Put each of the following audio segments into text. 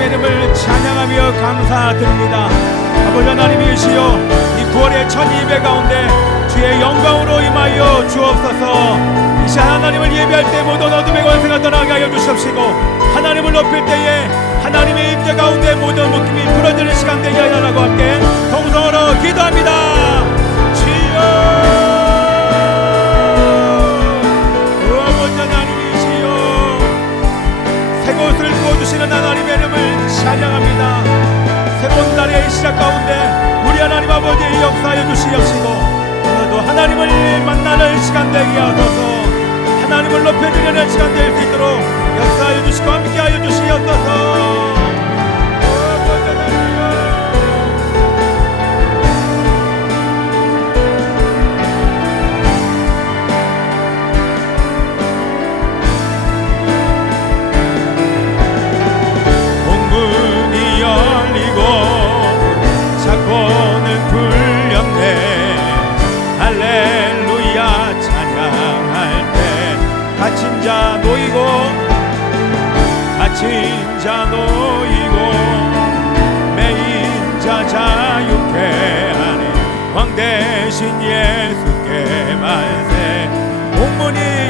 하나님의 이름을 찬양하며 감사드립니다. 아버지 하나님이시여 이 9월의 첫 예배 가운데 주의 영광으로 임하여 주옵소서 이 시간 하나님을 예배할 때 모든 어둠의 권세가 떠나게 하여 주시옵시고 하나님을 높일 때에 하나님의 임재 가운데 모든 묶임이 풀어지는 시간 되게 하여 달라고 함께 동성으로 기도합니다. 주여 주 아버지 하나님이시여 새 것을 부어주시는 하나님의 찬양합니다. 새로운 달의 시작 가운데 우리 하나님 아버지 역사해 주시옵시고 오늘도 하나님을 만나는 시간 되게 하소서 하나님을 높여드리는 시간 될 수 있도록 역사해 주시고 함께하여 주시옵소서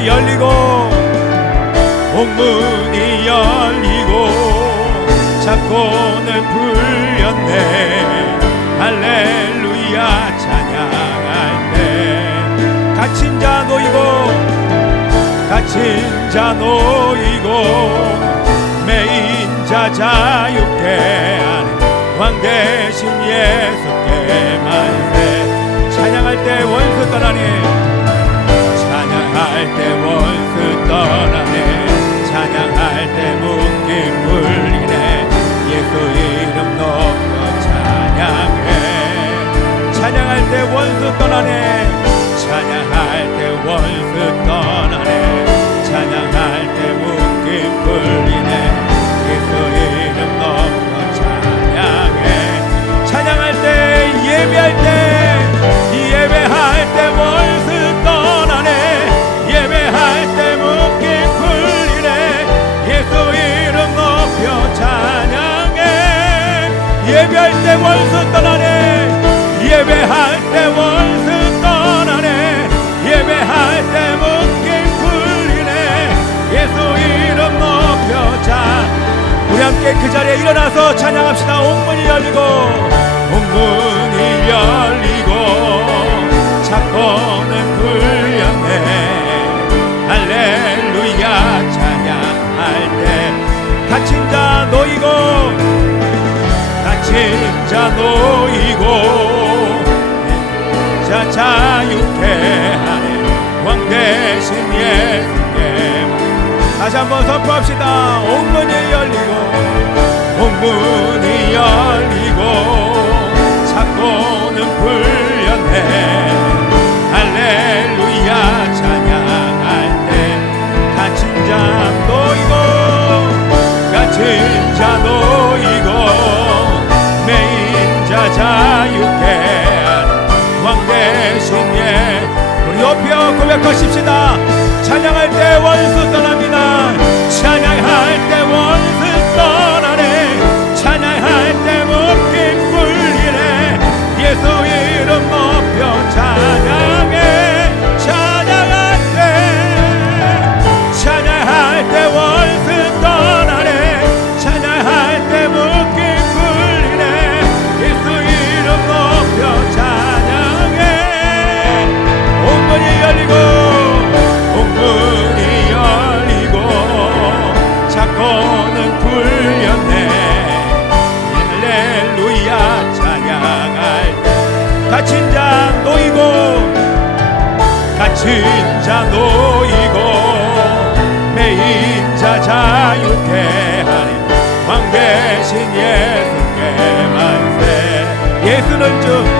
열리고 공문이 열리고 사건을 풀렸네. 할렐루야 찬양할 때. 갇힌 자 놓이고 갇힌 자 놓이고 매인 자 자유케 하는 왕 대신 예수께 만세 찬양할 때 원수 떠나니 찬양할 때 원수 떠나네. 찬양할 때 자 자유케 하네. 왕 대신 예수께 다시 한번 선포합시다 찬양할 때 원수 떠납 자 놓이고 매인 자 자유케 하니 왕 대신 예수께 만세 예수는 주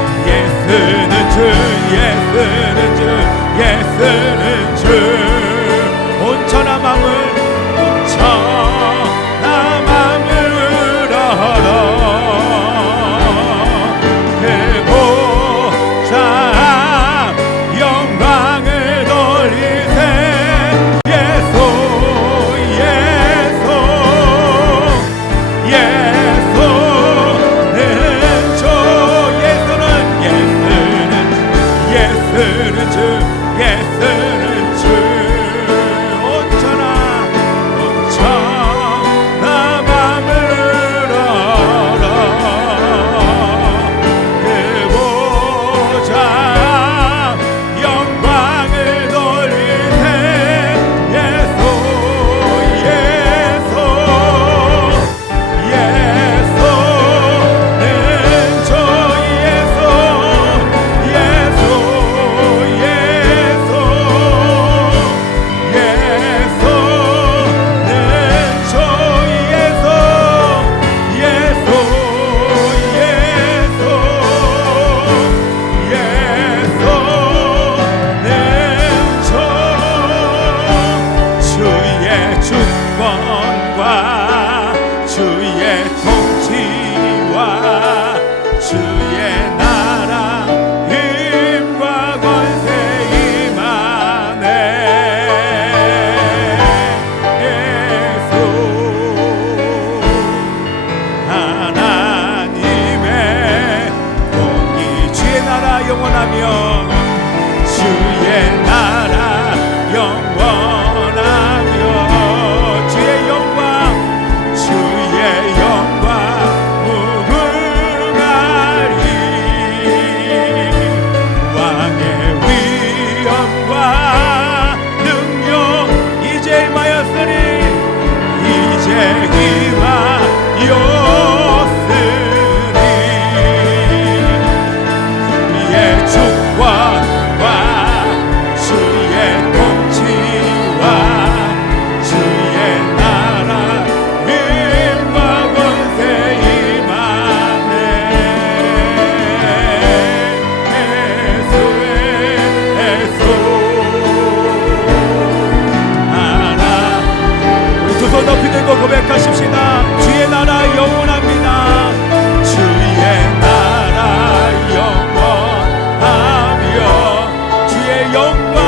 주의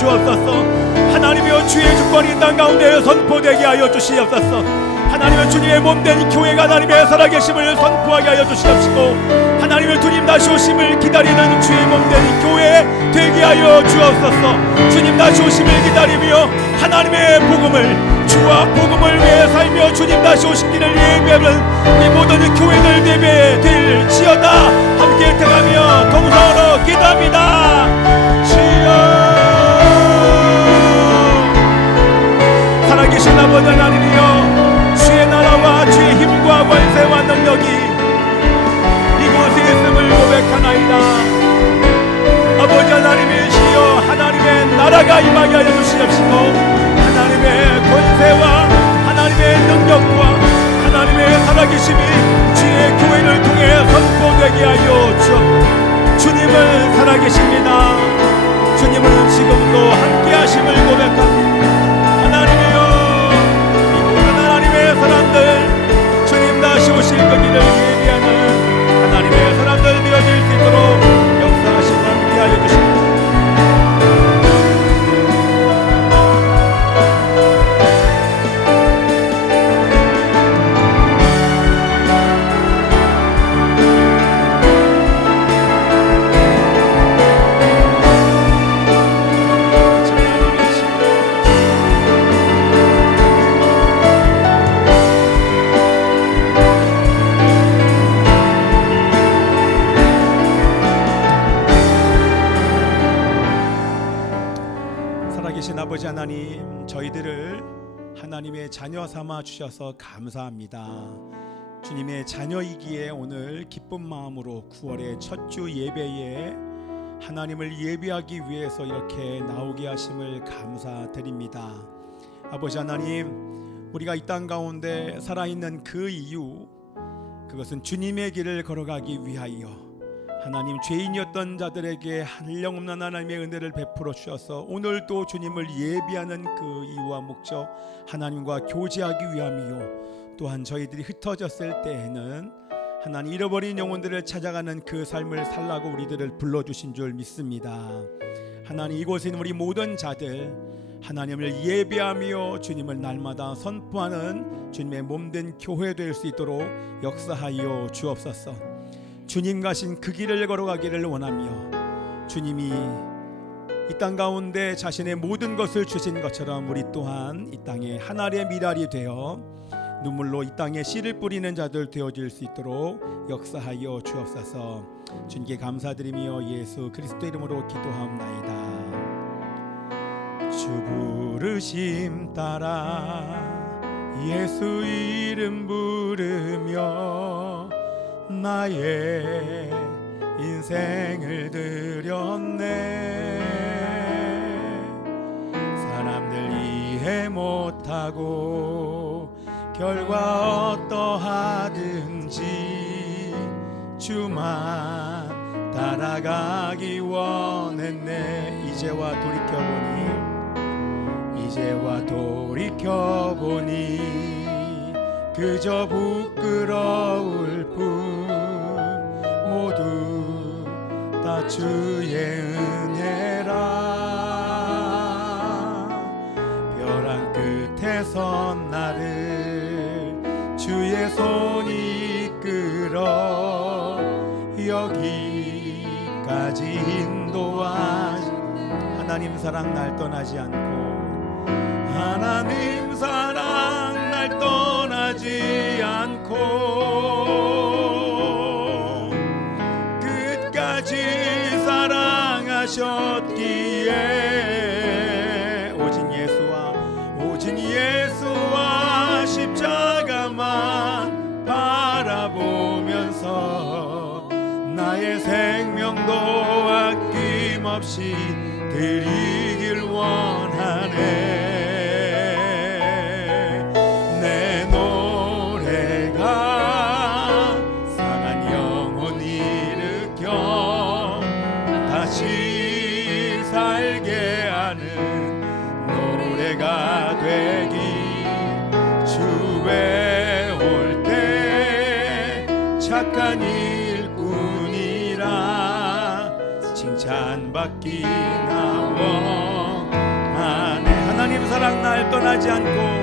주옵소서. 하나님이여 주의 주권이 이땅 가운데 선포되게 하여 주시옵소서. 하나님의 주님의 몸된 교회가 하나님의 살아계심을 선포하게 하여 주시옵시고 하나님의 주님 다시 오심을 기다리는 주의 몸된 교회 되게 하여 주옵소서. 주님 다시 오심을 기다리며 하나님의 복음을 주와 복음을 위해 살며 주님 다시 오시기를 예배하는 우리 모든 교회들 예배 될지어다 함께 들어가며 동성으로 기도합니다 주여 살아계신 아버지 하나님이여 주의 나라와 주의 힘과 권세와 능력이 이곳에 있음을 고백하나이다. 아버지 하나님이시여 하나님의 나라가 임하게 하여 주시옵시고 하나님의 권세와 하나님의 능력과 하나님의 살아계심이 주의 교회를 통해 자녀 삼아 주셔서 감사합니다 주님의 자녀이기에 오늘 기쁜 마음으로 9월의 첫 주 예배에 하나님을 예배하기 위해서 이렇게 나오게 하심을 감사드립니다. 아버지 하나님, 우리가 이 땅 가운데 살아있는 그 이유, 그것은 주님의 길을 걸어가기 위하여 하나님 죄인이었던 자들에게 한량없는 하나님의 은혜를 베풀어 주셔서 오늘도 주님을 예비하는 그 이유와 목적 하나님과 교제하기 위함이요. 또한 저희들이 흩어졌을 때에는 하나님 잃어버린 영혼들을 찾아가는 그 삶을 살라고 우리들을 불러주신 줄 믿습니다. 하나님 이곳에 있는 우리 모든 자들 하나님을 예배하며 주님을 날마다 선포하는 주님의 몸된 교회 될 수 있도록 역사하여 주옵소서. 주님 가신 그 길을 걸어가기를 원하며 주님이 이 땅 가운데 자신의 모든 것을 주신 것처럼 우리 또한 이 땅에 하나의 미랄이 되어 눈물로 이 땅에 씨를 뿌리는 자들 되어질 수 있도록 역사하여 주옵소서. 주님께 감사드리며 예수 그리스도 이름으로 기도하옵나이다. 주 부르심 따라 예수 이름 부르며 나의 인생을 드렸네. 사람들 이해 못하고 결과 어떠하든지 주만 따라가기 원했네. 이제와 돌이켜보니 이제와 돌이켜보니 그저 부끄러울 주의 은혜라. 벼랑 끝에서 나를 주의 손이 이끌어 여기까지 인도하시 하나님 사랑 날 떠나지 않고 하나님 사랑 날 떠나지 하셨기에. 오직 예수와 오직 예수와 십자가만 바라보면서 나의 생명도 아낌없이 드리길 원하네 기 나와 안에 하나님 사랑 날 떠나지 않고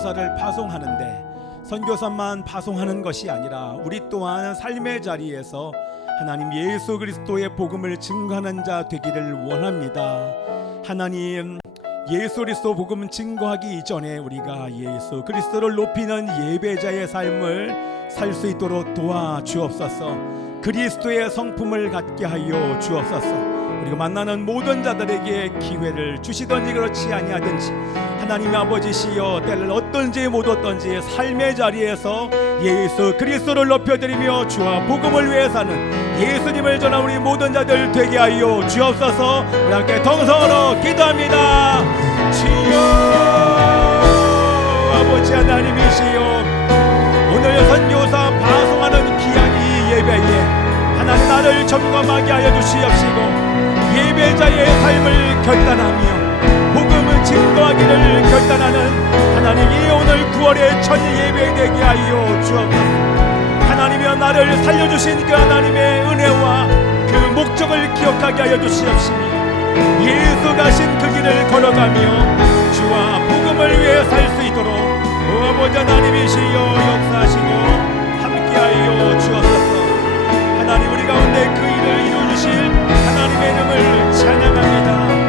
선교사를 파송하는데 선교사만 파송하는 것이 아니라 우리 또한 삶의 자리에서 하나님 예수 그리스도의 복음을 증거하는 자 되기를 원합니다. 하나님 예수 그리스도 복음 증거하기 이전에 우리가 예수 그리스도를 높이는 예배자의 삶을 살 수 있도록 도와주옵소서. 그리스도의 성품을 갖게 하여 주옵소서. 우리가 만나는 모든 자들에게 기회를 주시든지 그렇지 아니하든지 하나님의 아버지시여 때를 얻든지 못 얻든지 삶의 자리에서 예수 그리스도를 높여드리며 주와 복음을 위해 사는 예수님을 전한 우리 모든 자들 되게 하여 주옵소서. 우리 함께 동서로 기도합니다. 주여 아버지 하나님이시여 오늘 선교사 방송하는 귀한 이 예배에 하나님 나를 점검하게 하여 주시옵시고 예배자의 삶을 결단하며 증거하기를 결단하는 하나님이 오늘 9월의 첫 예배 되게 하여 주옵소서. 하나님이여 나를 살려주신 그 하나님의 은혜와 그 목적을 기억하게 하여 주시옵시며 예수 가신 그 길을 걸어가며 주와 복음을 위해 살 수 있도록 오 아버지 하나님이시여 역사하시고 함께하여 주옵소서. 하나님 우리 가운데 그 일을 이루실 하나님의 이름을 찬양합니다